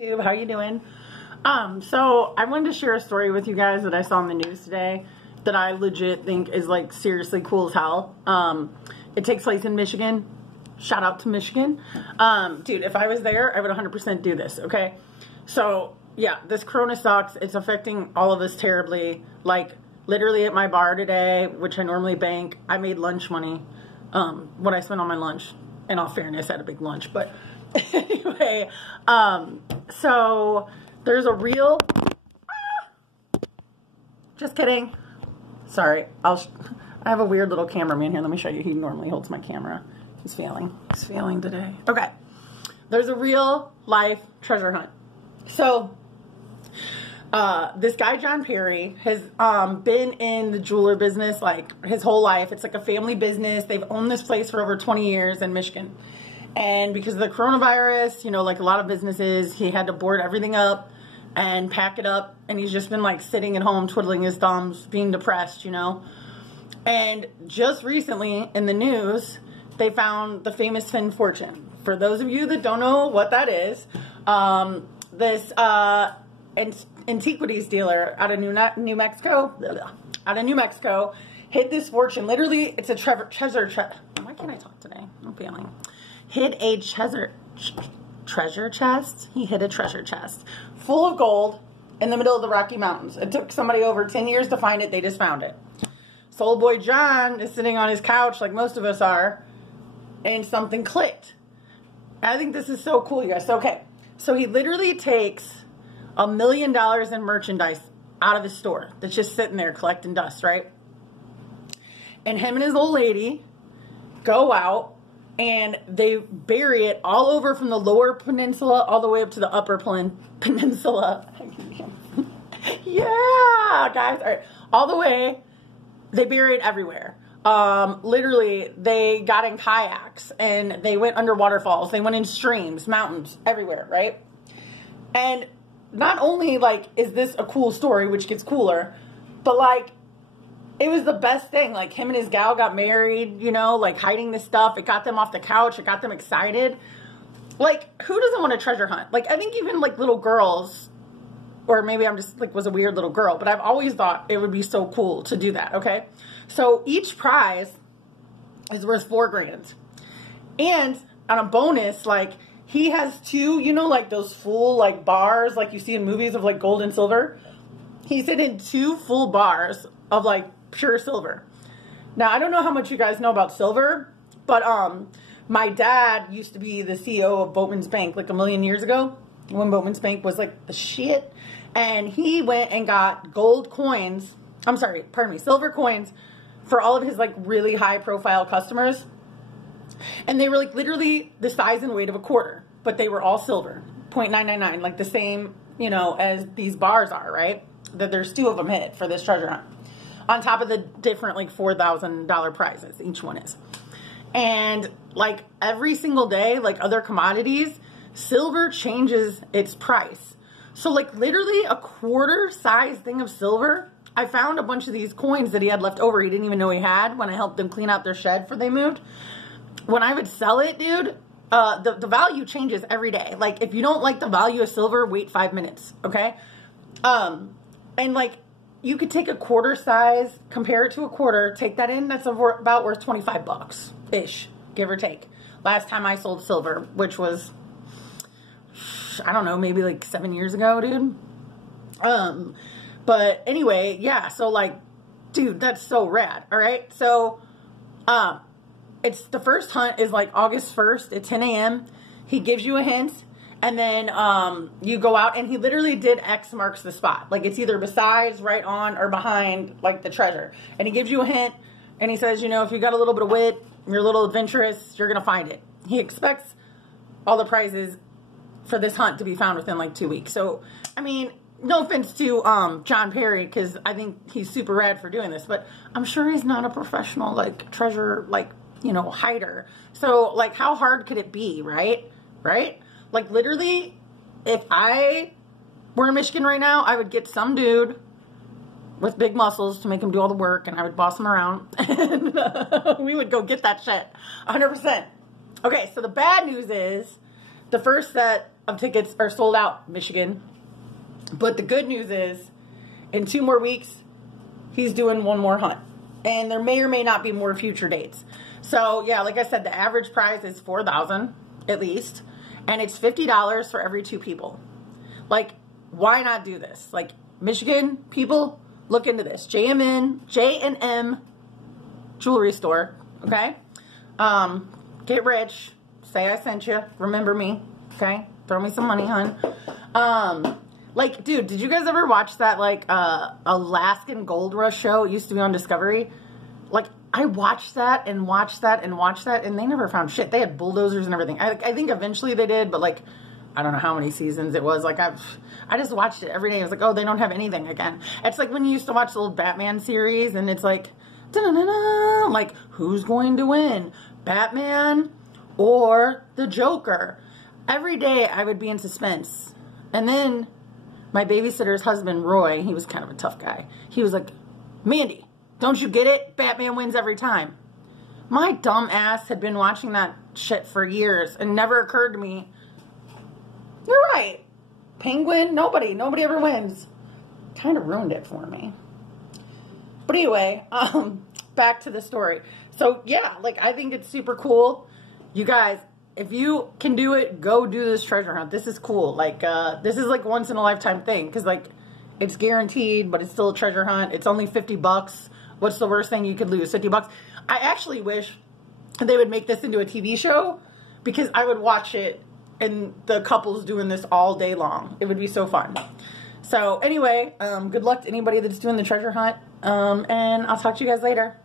YouTube, how you doing? So I wanted to share a story with you guys that I saw in the news today that I legit think is like seriously cool as hell. It takes place in Michigan. Shout out to Michigan. Dude, if I was there, I would 100% do this, okay? So yeah, this corona sucks. It's affecting all of us terribly. Like literally at my bar today, which I normally bank, I made lunch money. What I spent on my lunch. In all fairness, I had a big lunch, but anyway, so there's a real, just kidding. Sorry. I have a weird little cameraman here. Let me show you. He normally holds my camera. He's failing today. Okay. There's a real life treasure hunt. So, this guy, John Perry, has, been in the jeweler business like his whole life. It's like a family business. They've owned this place for over 20 years in Michigan. And because of the coronavirus, you know, like a lot of businesses, he had to board everything up and pack it up. And he's just been like sitting at home, twiddling his thumbs, being depressed, you know. And just recently in the news, they found the famous Finn Fortune. For those of you that don't know what that is, this antiquities dealer out of New Mexico, hid this fortune. Literally, it's a treasure. Why can't I talk today? I'm failing. Hid a treasure chest. He hid a treasure chest full of gold in the middle of the Rocky Mountains. It took somebody over 10 years to find it. They just found it. So old boy John is sitting on his couch like most of us are, and something clicked. I think this is so cool, you guys. So, okay, so he literally takes $1 million in merchandise out of his store that's just sitting there collecting dust, right? And him and his old lady go out and they bury it all over from the lower peninsula all the way up to the upper peninsula. Yeah, guys. All right. All the way. They bury it everywhere. Literally, they got in kayaks and they went under waterfalls. They went in streams, mountains, everywhere, right? And not only, like, is this a cool story, which gets cooler, but, like, it was the best thing. Like, him and his gal got married, you know, like, hiding this stuff. It got them off the couch. It got them excited. Like, who doesn't want a treasure hunt? Like, I think even, like, little girls, or maybe I'm just, like, was a weird little girl, but I've always thought it would be so cool to do that, okay? So, each prize is worth $4 grand. And on a bonus, like, he has two, you know, like those full, like, bars like you see in movies of, like, gold and silver. He's hidden 2 full bars of, like, pure silver. Now, I don't know how much you guys know about silver, but my dad used to be the CEO of Boatman's Bank, like, a million years ago, when Boatman's Bank was, like, the shit. And he went and got gold coins, silver coins for all of his, like, really high-profile customers. And they were, like, literally the size and weight of a quarter. But they were all silver. 0.999. Like the same, you know, as these bars are, right? That there's 2 of them hit for this treasure hunt. On top of the different, like, $4,000 prizes. Each one is. And, like, every single day, like other commodities, silver changes its price. So, like, literally a quarter-size thing of silver. I found a bunch of these coins that he had left over. He didn't even know he had when I helped them clean out their shed before they moved. When I would sell it, dude, the value changes every day. Like, if you don't like the value of silver, wait 5 minutes, okay? And, like, you could take a quarter size, compare it to a quarter, take that in, that's about worth 25 bucks-ish, give or take. Last time I sold silver, which was, I don't know, maybe like 7 years ago, dude. But anyway, yeah, so, like, dude, that's so rad, all right? So, it's the first hunt is like August 1st at 10 a.m. He gives you a hint, and then you go out, and he literally did X marks the spot. Like, it's either besides, right on, or behind, like, the treasure. And he gives you a hint, and he says, you know, if you got a little bit of wit, you're a little adventurous, you're going to find it. He expects all the prizes for this hunt to be found within, like, 2 weeks. So, I mean, no offense to John Perry, because I think he's super rad for doing this, but I'm sure he's not a professional, like, treasure, like, you know, hider. So, like, how hard could it be, right? Right? Like, literally, if I were in Michigan right now, I would get some dude with big muscles to make him do all the work, and I would boss him around, and we would go get that shit, 100%. Okay, so the bad news is, the first set of tickets are sold out, Michigan. But the good news is, in 2 more weeks, he's doing one more hunt. And there may or may not be more future dates. So, yeah, like I said, the average price is $4,000 at least. And it's $50 for every 2 people. Like, why not do this? Like, Michigan people, look into this. J&M jewelry store, okay? Get rich. Say I sent you. Remember me, okay? Throw me some money, hun. Like, dude, did you guys ever watch that, like, Alaskan Gold Rush show? It used to be on Discovery. Like, I watched that and watched that and watched that, and they never found shit. They had bulldozers and everything. I think eventually they did, but, like, I don't know how many seasons it was. Like, I just watched it every day. I was like, oh, they don't have anything again. It's like when you used to watch the old Batman series, and it's like, da-da-da-da, like, who's going to win? Batman or the Joker? Every day I would be in suspense. And then my babysitter's husband, Roy, he was kind of a tough guy. He was like, Mandy, don't you get it? Batman wins every time. My dumb ass had been watching that shit for years and never occurred to me, you're right. Penguin, nobody ever wins. Kind of ruined it for me. But anyway, back to the story. So yeah, like, I think it's super cool. You guys, if you can do it, go do this treasure hunt. This is cool. Like, this is like once in a lifetime thing. Because, like, it's guaranteed, but it's still a treasure hunt. It's only $50. What's the worst thing you could lose? $50. I actually wish they would make this into a TV show, because I would watch it and the couples doing this all day long. It would be so fun. So anyway, good luck to anybody that's doing the treasure hunt. And I'll talk to you guys later.